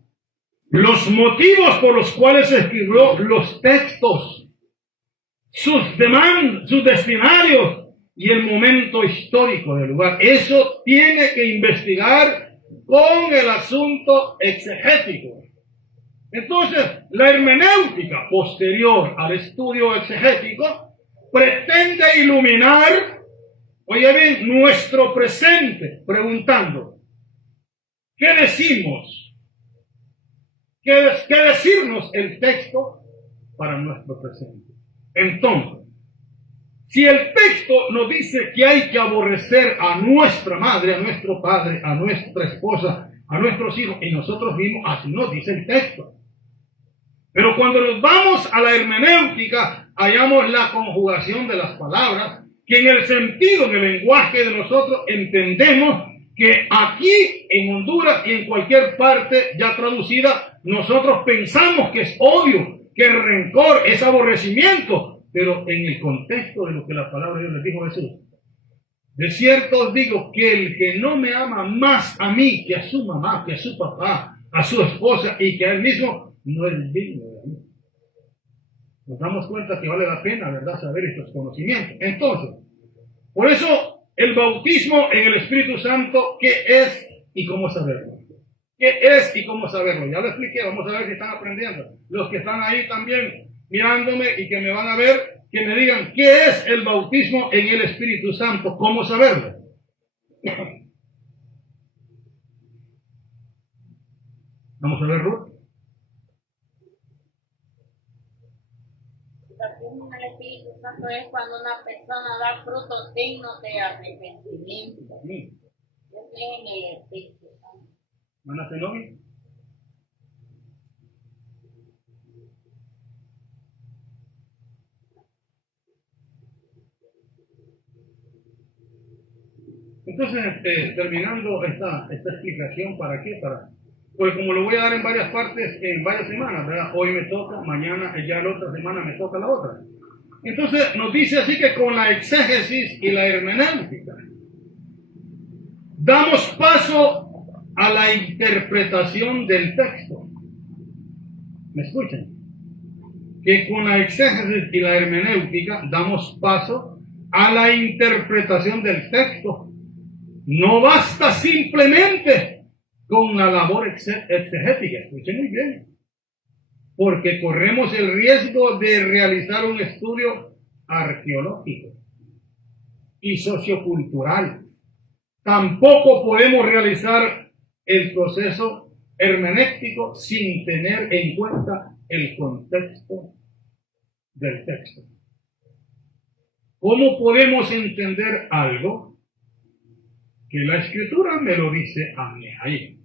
los motivos por los cuales escribió los textos, sus demandas, sus destinarios y el momento histórico del lugar. Eso tiene que investigar con el asunto exegético. Entonces, la hermenéutica posterior al estudio exegético pretende iluminar, oye bien, nuestro presente, preguntando, ¿qué decimos? ¿Qué decirnos el texto para nuestro presente? Entonces, si el texto nos dice que hay que aborrecer a nuestra madre, a nuestro padre, a nuestra esposa, a nuestros hijos, y nosotros vimos, así nos dice el texto. Pero cuando nos vamos a la hermenéutica, hallamos la conjugación de las palabras, que en el sentido, en el lenguaje de nosotros, entendemos que aquí en Honduras y en cualquier parte ya traducida, nosotros pensamos que es odio, que el rencor es aborrecimiento, pero en el contexto de lo que la palabra de Dios les dijo a Jesús. De cierto os digo que el que no me ama más a mí que a su mamá, que a su papá, a su esposa y que a él mismo, no es digno de mí. Nos damos cuenta que vale la pena, ¿verdad?, saber estos conocimientos. Entonces, por eso el bautismo en el Espíritu Santo, ¿qué es y cómo saberlo? ¿Qué es y cómo saberlo? Ya lo expliqué, vamos a ver si están aprendiendo. Los que están ahí también mirándome y que me van a ver, que me digan, ¿qué es el bautismo en el Espíritu Santo? ¿Cómo saberlo? Vamos a ver, Ruth. El bautismo en el Espíritu Santo es cuando una persona da frutos dignos de arrepentimiento. Sí. Eso es en el Espíritu Santo. ¿Mana Zenobi? Entonces, terminando esta explicación, ¿para qué? Pues como lo voy a dar en varias partes, en varias semanas, ¿verdad? Hoy me toca, mañana, ya la otra semana me toca la otra. Entonces, nos dice así que con la exégesis y la hermenéutica, damos paso a la interpretación del texto. ¿Me escuchan? Que con la exégesis y la hermenéutica damos paso a la interpretación del texto. No basta simplemente con la labor exegética, escuchen muy bien, porque corremos el riesgo de realizar un estudio arqueológico y sociocultural. Tampoco podemos realizar el proceso hermenéutico sin tener en cuenta el contexto del texto. ¿Cómo podemos entender algo que la Escritura me lo dice a mí ahí?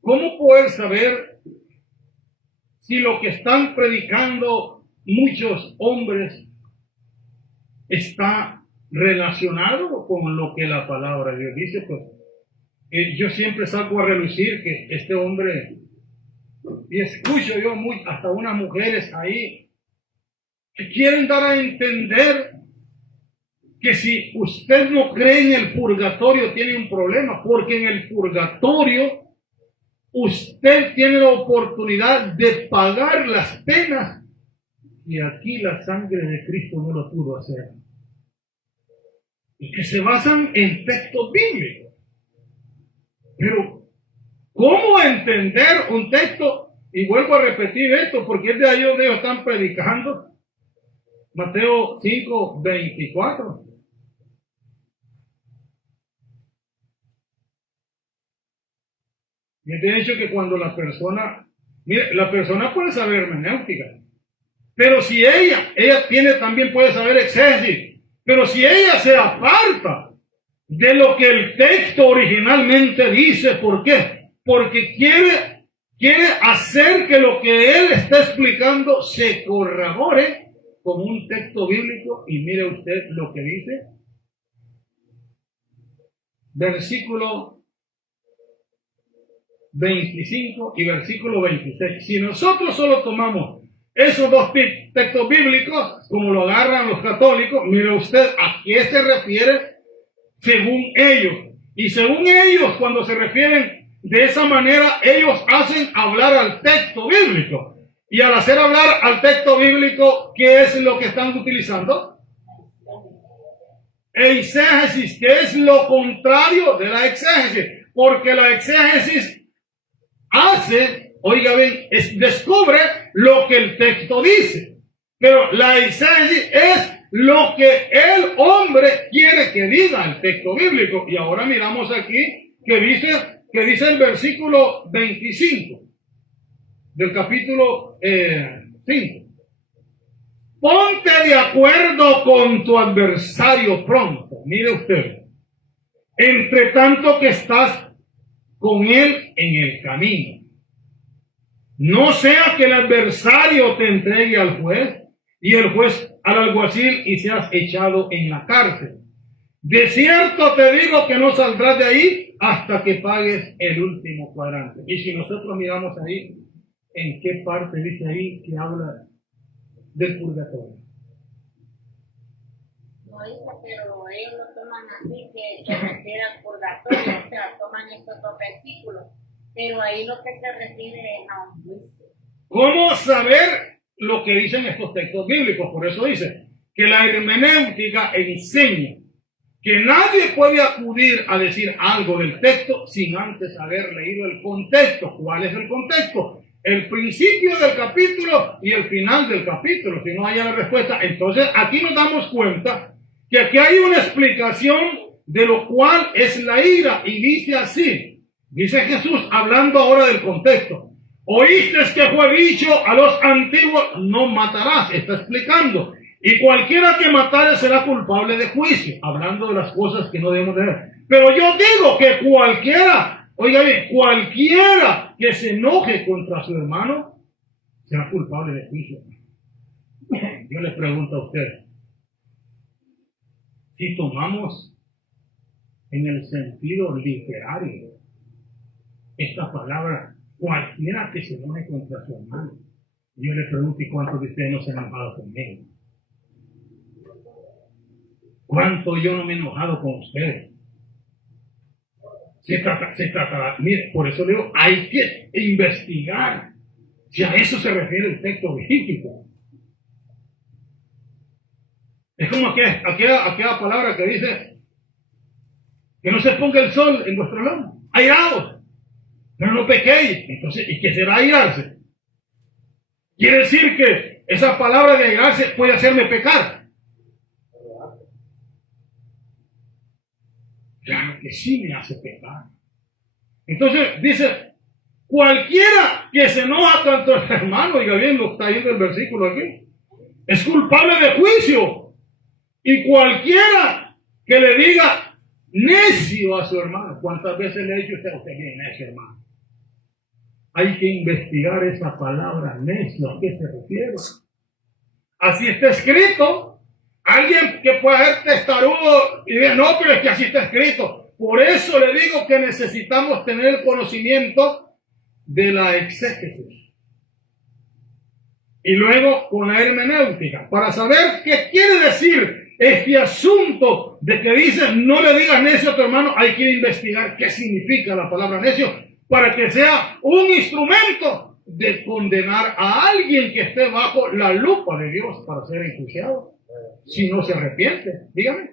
¿Cómo poder saber si lo que están predicando muchos hombres está relacionado con lo que la palabra de Dios dice? Pues yo siempre saco a relucir que este hombre, y escucho yo hasta unas mujeres ahí que quieren dar a entender que si usted no cree en el purgatorio tiene un problema, porque en el purgatorio usted tiene la oportunidad de pagar las penas y aquí la sangre de Cristo no lo pudo hacer. Y que se basan en textos bíblicos. Pero, ¿cómo entender un texto? Y vuelvo a repetir esto, porque es de ahí donde ellos están predicando. Mateo 5:24. Y te he dicho que cuando la persona, mire, la persona puede saber hermenéutica, pero si ella también puede saber exégesis, pero si ella se aparta de lo que el texto originalmente dice, ¿por qué? Porque quiere hacer que lo que él está explicando se corrobore con un texto bíblico, y mire usted lo que dice, versículo 25 y versículo 26. Si nosotros solo tomamos esos dos textos bíblicos, como lo agarran los católicos, mire usted a qué se refiere según ellos. Y según ellos, cuando se refieren de esa manera, ellos hacen hablar al texto bíblico. Y al hacer hablar al texto bíblico, ¿qué es lo que están utilizando? Eisegesis, que es lo contrario de la exégesis. Porque la exégesis hace, oiga bien, descubre lo que el texto dice. Pero la eisegesis es lo que el hombre quiere que diga el texto bíblico. Y ahora miramos aquí que dice el versículo 25 del capítulo 5. Ponte de acuerdo con tu adversario pronto. Mire usted, entre tanto que estás con él en el camino. No sea que el adversario te entregue al juez y el juez al alguacil y seas echado en la cárcel. De cierto te digo que no saldrás de ahí hasta que pagues el último cuadrante. Y si nosotros miramos ahí, ¿en qué parte dice ahí que habla del purgatorio? No dice, pero ellos lo toman así, que se refiere al purgatorio, o sea, toman estos dos versículos, pero ahí lo que se refiere es a un juicio. ¿Cómo saber lo que dicen estos textos bíblicos? Por eso dice que la hermenéutica enseña que nadie puede acudir a decir algo del texto sin antes haber leído el contexto. ¿Cuál es el contexto? El principio del capítulo y el final del capítulo. Si no haya la respuesta, entonces aquí nos damos cuenta que aquí hay una explicación de lo cual es la ira, y dice así, dice Jesús hablando ahora del contexto. Oíste que fue dicho a los antiguos, no matarás, está explicando. Y cualquiera que matare será culpable de juicio, hablando de las cosas que no debemos de ver. Pero yo digo que cualquiera, oiga bien, cualquiera que se enoje contra su hermano será culpable de juicio. Yo le pregunto a usted, si tomamos en el sentido literario esta palabra, cualquiera que se enoje contra su hermano, yo le pregunto, ¿y cuántos de ustedes no se han enojado conmigo? ¿Cuánto yo no me he enojado con ustedes? Se tratará, mire, por eso digo, hay que investigar si a eso se refiere el texto bíblico. Es como aquella palabra que dice que no se ponga el sol en vuestro lomo, airados, pero no pequéis. Entonces, ¿y qué será airarse? Quiere decir que esa palabra de airarse puede hacerme pecar. Claro que sí me hace pecar. Entonces dice, cualquiera que se enoja contra el hermano, oiga bien, lo está yendo el versículo aquí, es culpable de juicio. Y cualquiera que le diga necio a su hermano, ¿cuántas veces le ha dicho usted bien necio, hermano? Hay que investigar esa palabra necio, ¿a qué se refiere? Así está escrito. Alguien que pueda ser testarudo y diga, no, pero es que así está escrito. Por eso le digo que necesitamos tener el conocimiento de la exégesis. Y luego con la hermenéutica, para saber qué quiere decir este asunto de que dice, no le digas necio a tu hermano, hay que investigar qué significa la palabra necio, para que sea un instrumento de condenar a alguien que esté bajo la lupa de Dios para ser enjuiciado. Si no se arrepiente, dígame.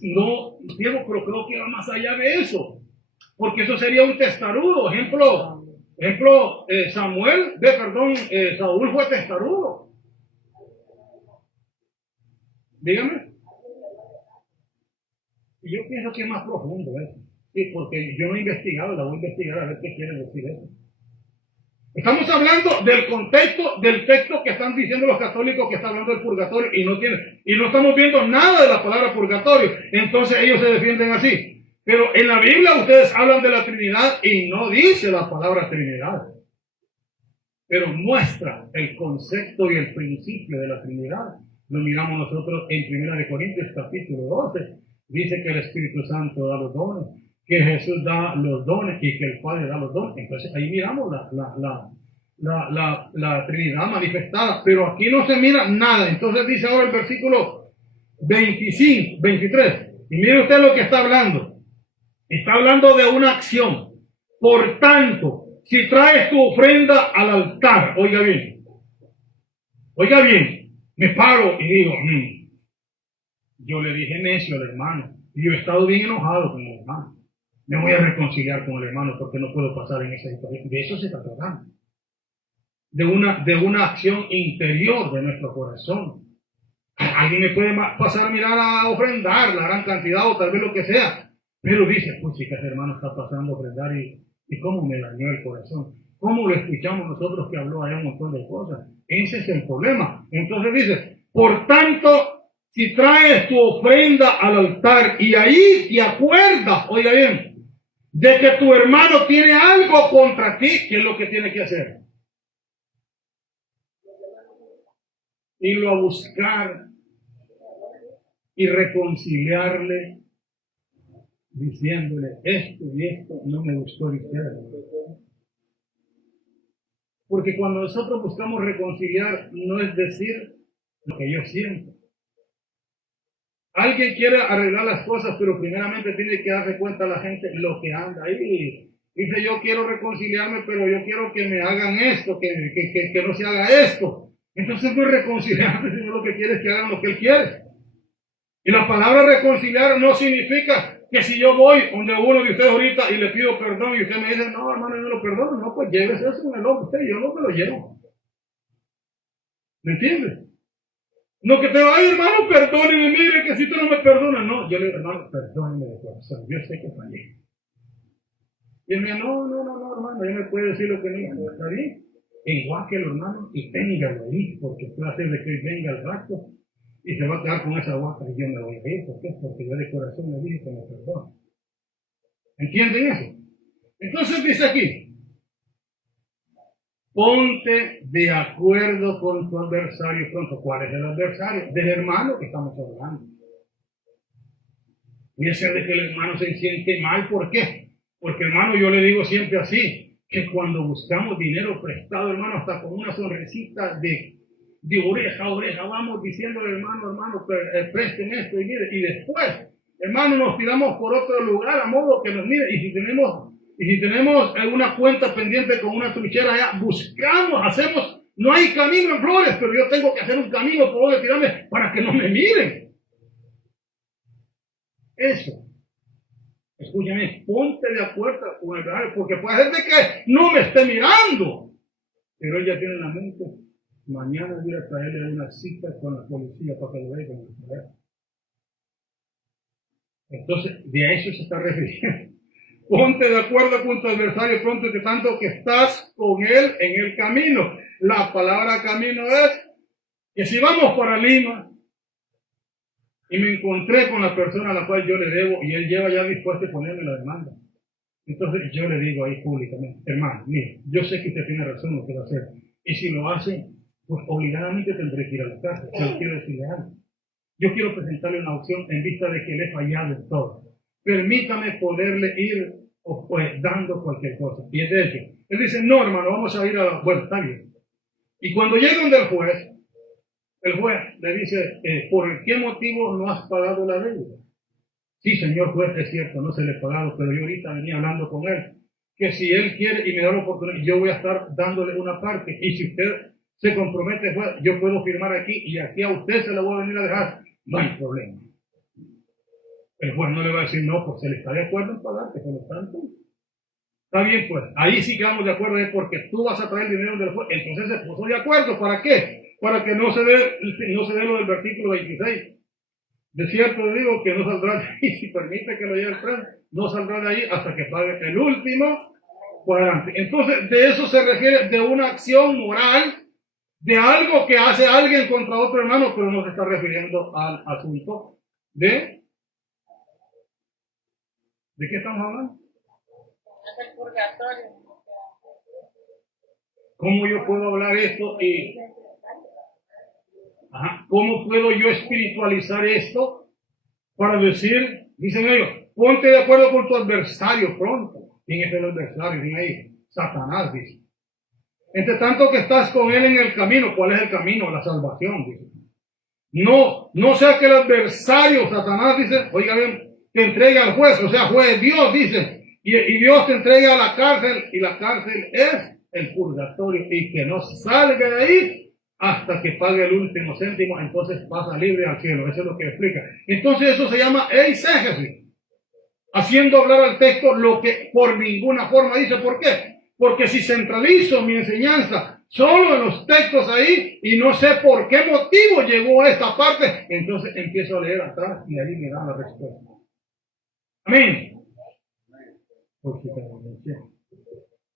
No, Diego, pero creo que va más allá de eso. Porque eso sería un testarudo. Saúl fue testarudo. Dígame. Y yo pienso que es más profundo eso. Sí, porque yo no he investigado, la voy a investigar a ver qué quiere decir eso. Estamos hablando del contexto del texto que están diciendo los católicos que está hablando del purgatorio y no estamos viendo nada de la palabra purgatorio. Entonces ellos se defienden así. Pero en la Biblia ustedes hablan de la Trinidad y no dice la palabra Trinidad. Pero muestra el concepto y el principio de la Trinidad. Lo miramos nosotros en 1 Corintios capítulo 12. Dice que el Espíritu Santo da los dones, que Jesús da los dones y que el Padre da los dones. Entonces ahí miramos la Trinidad manifestada, pero aquí no se mira nada. Entonces dice ahora el versículo 25, 23, y mire usted lo que está hablando. Está hablando de una acción. Por tanto, si traes tu ofrenda al altar, oiga bien, me paro y digo, yo le dije necio al hermano, y yo he estado bien enojado con el hermano. Me voy a reconciliar con el hermano porque no puedo pasar en esa situación. De eso se está tratando. De una acción interior de nuestro corazón. Alguien me puede pasar a mirar a ofrendar la gran cantidad o tal vez lo que sea. Pero dice, pues sí que ese hermano está pasando a ofrendar y cómo me dañó el corazón. ¿Cómo lo escuchamos nosotros que habló allá un montón de cosas? Ese es el problema. Entonces dice, por tanto, si traes tu ofrenda al altar y ahí te acuerdas, oiga bien, de que tu hermano tiene algo contra ti, ¿qué es lo que tiene que hacer? Irlo a buscar y reconciliarle, diciéndole esto y esto no me gustó de usted. Porque cuando nosotros buscamos reconciliar, no es decir lo que yo siento. Alguien quiere arreglar las cosas, pero primeramente tiene que darse cuenta a la gente lo que anda ahí. Dice, yo quiero reconciliarme, pero yo quiero que me hagan esto, que no se haga esto. Entonces no es reconciliarse, sino lo que quiere es que hagan lo que él quiere. Y la palabra reconciliar no significa que si yo voy donde uno de ustedes ahorita y le pido perdón y usted me dice, no hermano, yo no lo perdono, no, pues llévese eso en el ojo usted, yo no me lo llevo. ¿Me entiende? No que te va, ay hermano, perdóneme, mire que si tú no me perdonas, no, yo le digo, hermano, perdóneme de corazón, yo sé que fallé. Y él me dice, no, hermano, él me puede decir lo que me diga, no está bien, igual que el hermano, y téngalo ahí, porque puede hacer de que venga el rato y se va a quedar con esa guaca y yo me voy a ir, ¿por qué? Porque yo de corazón le dije que me perdone. ¿Entienden eso? Entonces dice aquí, ponte de acuerdo con tu adversario pronto. ¿Cuál es el adversario? Del hermano que estamos hablando. Puede ser de que el hermano se siente mal. ¿Por qué? Porque hermano, yo le digo siempre así, que cuando buscamos dinero prestado, hermano, hasta con una sonrisita de oreja a oreja, vamos diciéndole, hermano, presten esto y mire, y después, hermano, nos tiramos por otro lugar a modo que nos mire, y si tenemos alguna cuenta pendiente con una truchera allá, buscamos, hacemos, no hay camino en Flores, pero yo tengo que hacer un camino por donde tirarme para que no me miren. Eso. Escúchame, ponte de acuerdo con el verdadero, porque puede ser de que no me esté mirando, pero ella tiene en la mente, mañana voy a traerle una cita con la policía para que lo vea con el poder. Entoneso de eso se está refiriendo. Ponte de acuerdo con tu adversario pronto, que tanto que estás con él en el camino. La palabra camino es que si vamos para Lima y me encontré con la persona a la cual yo le debo y él lleva ya dispuesto a ponerme la demanda, entonces yo le digo ahí públicamente, hermano, mire, yo sé que usted tiene razón lo que va a hacer, y si lo hace, pues obligadamente tendré que ir a la cárcel. Pero quiero decirle algo, yo quiero presentarle una opción en vista de que le he fallado en todo. Permítame poderle ir pues, dando cualquier cosa. Y de hecho, él dice, no hermano, vamos a ir a la... Bueno, está bien. Y cuando llega donde el juez le dice, ¿por qué motivo no has pagado la deuda? Sí, señor juez, es cierto, no se le ha pagado, pero yo ahorita venía hablando con él, que si él quiere y me da la oportunidad, yo voy a estar dándole una parte, y si usted se compromete, juez, yo puedo firmar aquí, y aquí a usted se la voy a venir a dejar, no hay problema. El juez no le va a decir, no, pues se le está de acuerdo en pagarte, por lo tanto, está bien, pues, ahí sí quedamos de acuerdo, es porque tú vas a traer el dinero del juez, entonces se puso de acuerdo, ¿para qué? Para que no se dé lo del versículo 26. De cierto digo que no saldrá de ahí, si permite que lo lleve el tren, no saldrá de ahí hasta que pague el último cuadrante. Entonces, de eso se refiere, de una acción moral, de algo que hace alguien contra otro hermano, pero no se está refiriendo al asunto ¿de qué estamos hablando? Es el purgatorio. ¿Cómo yo puedo hablar esto y cómo puedo yo espiritualizar esto para decir, dicen ellos, ponte de acuerdo con tu adversario pronto. ¿Quién es el adversario? Dice ahí, Satanás, dice. Entre tanto que estás con él en el camino, ¿cuál es el camino? La salvación, dice. No sea que el adversario, Satanás, dice, oiga bien, te entregue al juez, o sea, juez Dios, dice, y Dios te entrega a la cárcel, y la cárcel es el purgatorio, y que no salga de ahí hasta que pague el último céntimo, entonces pasa libre al cielo. Eso es lo que explica. Entonces eso se llama eisegesis, haciendo hablar al texto lo que por ninguna forma dice. ¿Por qué? Porque si centralizo mi enseñanza solo en los textos ahí y no sé por qué motivo llegó a esta parte, entonces empiezo a leer atrás y ahí me da la respuesta. Amén. Por si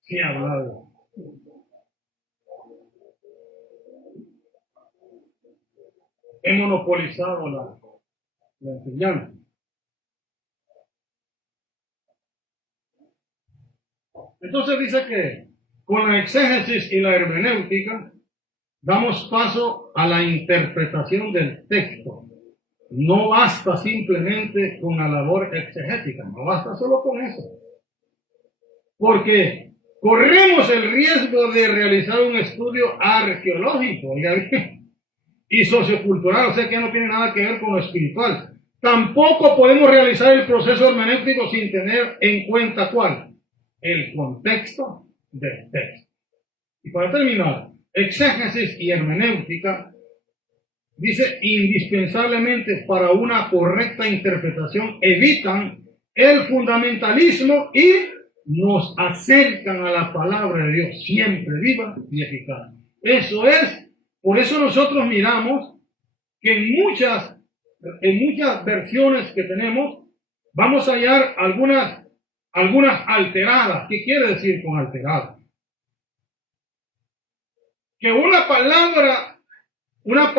sí he hablado. He monopolizado la enseñanza. Entonces dice que con la exégesis y la hermenéutica damos paso a la interpretación del texto. No basta simplemente con la labor exegética, no basta solo con eso. Porque corremos el riesgo de realizar un estudio arqueológico y sociocultural, o sea que no tiene nada que ver con lo espiritual. Tampoco podemos realizar el proceso hermenéutico sin tener en cuenta ¿cuál? El contexto del texto. Y para terminar, exégesis y hermenéutica dice indispensablemente para una correcta interpretación evitan el fundamentalismo y nos acercan a la palabra de Dios siempre viva y eficaz. Eso es, por eso nosotros miramos que en muchas versiones que tenemos vamos a hallar algunas alteradas. ¿Qué quiere decir con alteradas? Que una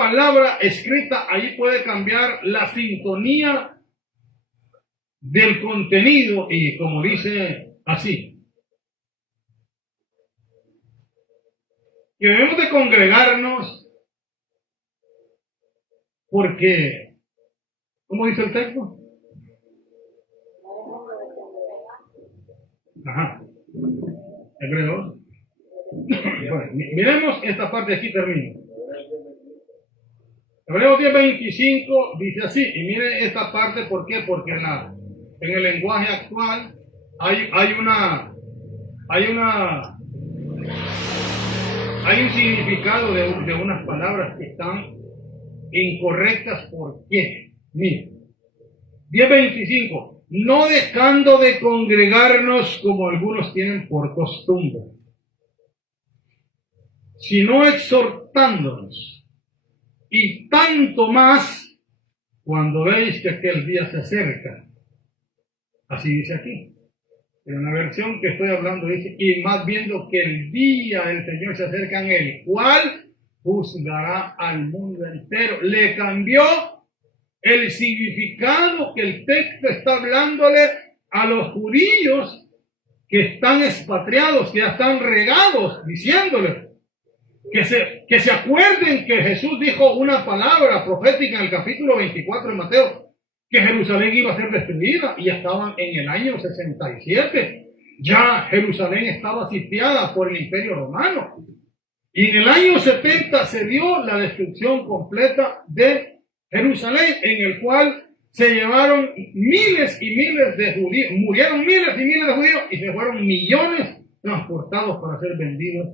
palabra escrita ahí puede cambiar la sintonía del contenido y como dice así, que debemos de congregarnos porque, ¿cómo dice el texto? Ajá. Hebreos. Bueno, miremos esta parte, aquí termino. Hebreos 10:25 dice así, y mire esta parte, ¿por qué? Porque en el lenguaje actual hay un significado de unas palabras que están incorrectas. ¿Por qué? Mire, 10:25, no dejando de congregarnos como algunos tienen por costumbre, sino exhortándonos, y tanto más cuando veis que aquel día se acerca. Así dice aquí. En la versión que estoy hablando dice, y más viendo que el día del Señor se acerca, en el cual juzgará al mundo entero. Le cambió el significado que el texto está hablándole a los judíos que están expatriados, que ya están regados, diciéndole que se acuerden que Jesús dijo una palabra profética en el capítulo 24 de Mateo, que Jerusalén iba a ser destruida, y ya estaban en el año 67. Ya Jerusalén estaba sitiada por el Imperio Romano. Y en el año 70 se dio la destrucción completa de Jerusalén, en el cual se llevaron miles y miles de judíos, murieron miles y miles de judíos y se fueron millones transportados para ser vendidos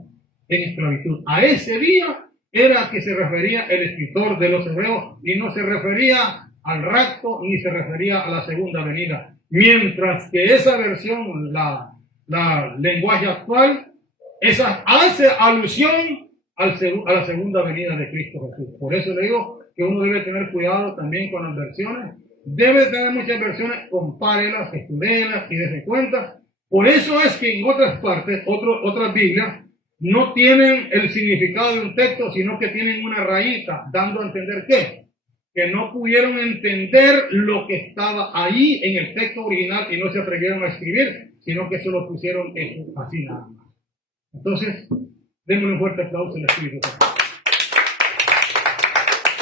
en esclavitud. A ese día era que se refería el escritor de los Hebreos, y no se refería al rapto ni se refería a la segunda venida. Mientras que esa versión, la lenguaje actual, esa hace alusión a la segunda venida de Cristo Jesús. Por eso le digo que uno debe tener cuidado también con las versiones. Debe tener muchas versiones, compárelas, estudéelas y dése cuenta. Por eso es que en otras partes, otras Biblias, no tienen el significado de un texto, sino que tienen una rayita, dando a entender que no pudieron entender lo que estaba ahí en el texto original y no se atrevieron a escribir, sino que solo pusieron eso así nada más. Entonces, démosle un fuerte aplauso al Espíritu Santo.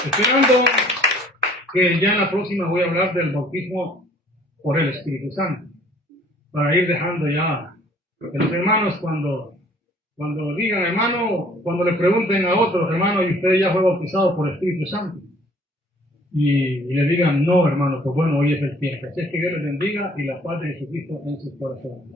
Esperando que ya en la próxima voy a hablar del bautismo por el Espíritu Santo. Para ir dejando ya, que los hermanos cuando digan, hermano, cuando le pregunten a otros, hermano, ¿y usted ya fue bautizado por el Espíritu Santo? Y le digan, no, hermano, pues bueno, hoy es el tiempo. Así es que Dios les bendiga y la paz de Jesucristo en sus corazones.